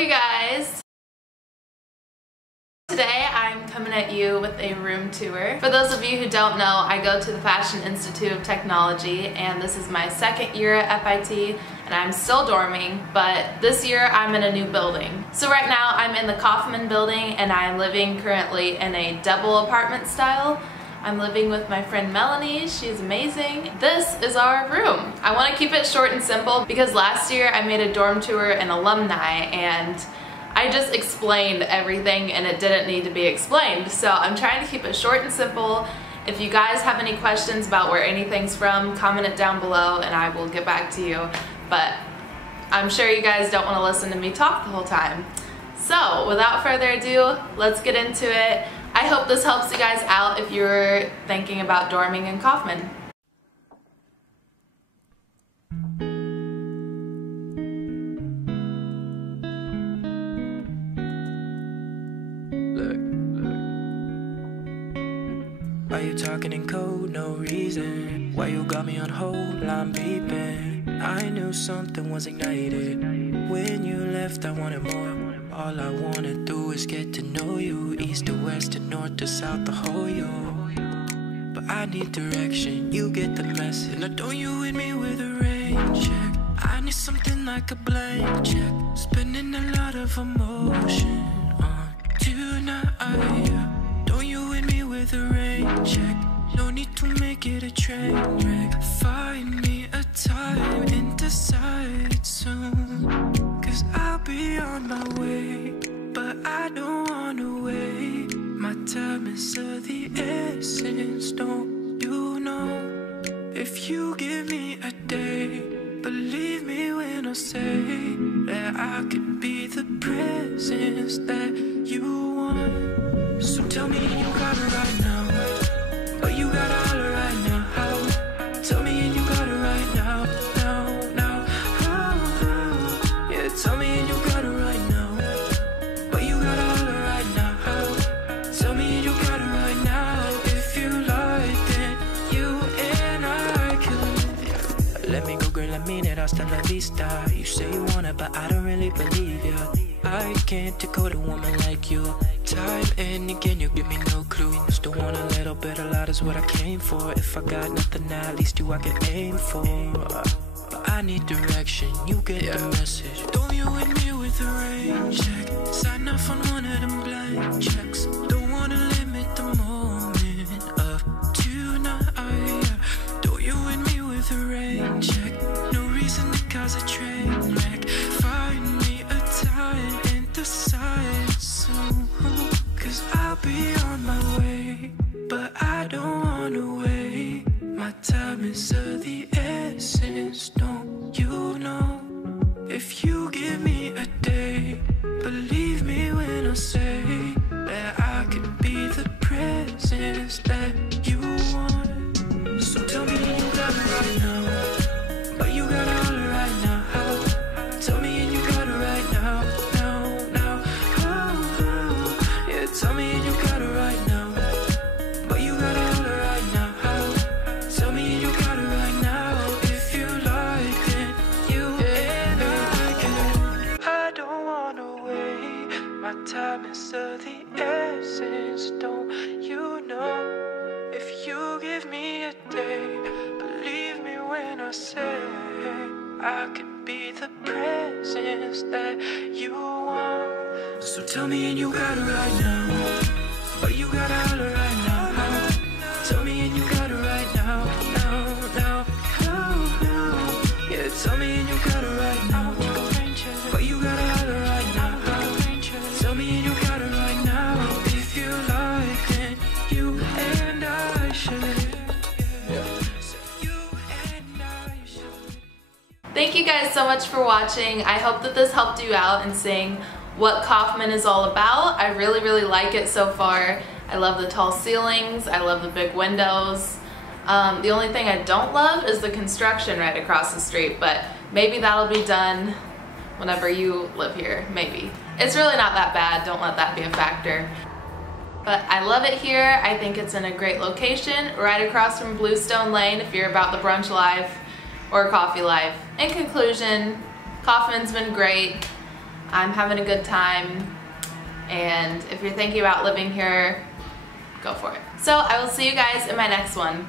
you guys! Today I'm coming at you with a room tour. For those of you who don't know, I go to the Fashion Institute of Technology and this is my second year at FIT and I'm still dorming, but this year I'm in a new building. So right now I'm in the Kaufman building and I'm living currently in a double apartment style. I'm living with my friend Melanie, she's amazing. This is our room. I want to keep it short and simple because last year I made a dorm tour in alumni and I just explained everything and it didn't need to be explained. So I'm trying to keep it short and simple. If you guys have any questions about where anything's from, comment it down below and I will get back to you. But I'm sure you guys don't want to listen to me talk the whole time. So without further ado, let's get into it. I hope this helps you guys out if you're thinking about dorming in Kaufman. Why you talking in code, no reason? Why you got me on hold, I'm beeping? I knew something was ignited. When you left, I wanted more. All I wanna do is get to know you. East to west to north to south, the whole you. But I need direction, you get the message. Now don't you hit me with a rain check. I need something like a blank check. Spending a lot of emotion on tonight. Don't you hit me with a rain check. No need to make it a train wreck. Find me a time and decide soon. Cause I'll be on my way, but I don't wanna wait. My time is of the essence, don't you know? If you give me a day, believe me when I say that I could be the presence that you want. So tell me you got it right now, but you got all it right now. Tell me and you got it right now, now. Yeah, tell me and you got it right now, but you got all it right now. Tell me and you got it right now. If you like, then you and I can. Let me go, girl, I mean it, hasta la vista. You say you want it, but I don't really believe you. I can't decode a woman like you. Time and again, you give me no clue. Still want a little bit, a lot is what I came for. If I got nothing now, at least you I can aim for. But I need direction, you get the message. Don't you hit me with a rain check. Sign off on one of them blank checks. Don't wanna limit the moment of tonight. Don't you hit me with a rain check. No reason to cause a train wreck. Find me a time and decide soon. Cause I'll be on my way, but I don't wanna wait. My time is of the essence, don't you know? If you give me a day, believe me when I say that I could be the presence that you want. So tell me you got it right now, but you got all it right now. Tell me and you got it right now, now. Yeah, tell me and you got it right now, but you got all it right now. Tell me and you got it right now. If you like, then you and I can. I don't wanna wait. My time is of the essence, don't you know? If you give me a day, believe me when I say I could be the presence that you want. So tell me and you got it right now, but you got all it right now. Tell me and you got it right now, now. Yeah, tell me and you got it right now, but you got all it right now. Tell me and you got it right now. If you like, then you and I should. Thank you guys so much for watching. I hope that this helped you out in seeing what Kaufman is all about. I really like it so far. I love the tall ceilings, I love the big windows. The only thing I don't love is the construction right across the street, but maybe that'll be done whenever you live here, maybe. It's really not that bad, don't let that be a factor. But I love it here. I think it's in a great location, right across from Bluestone Lane if you're about the brunch life or coffee life. In conclusion, Kaufman's been great. I'm having a good time, and if you're thinking about living here, go for it. So I will see you guys in my next one.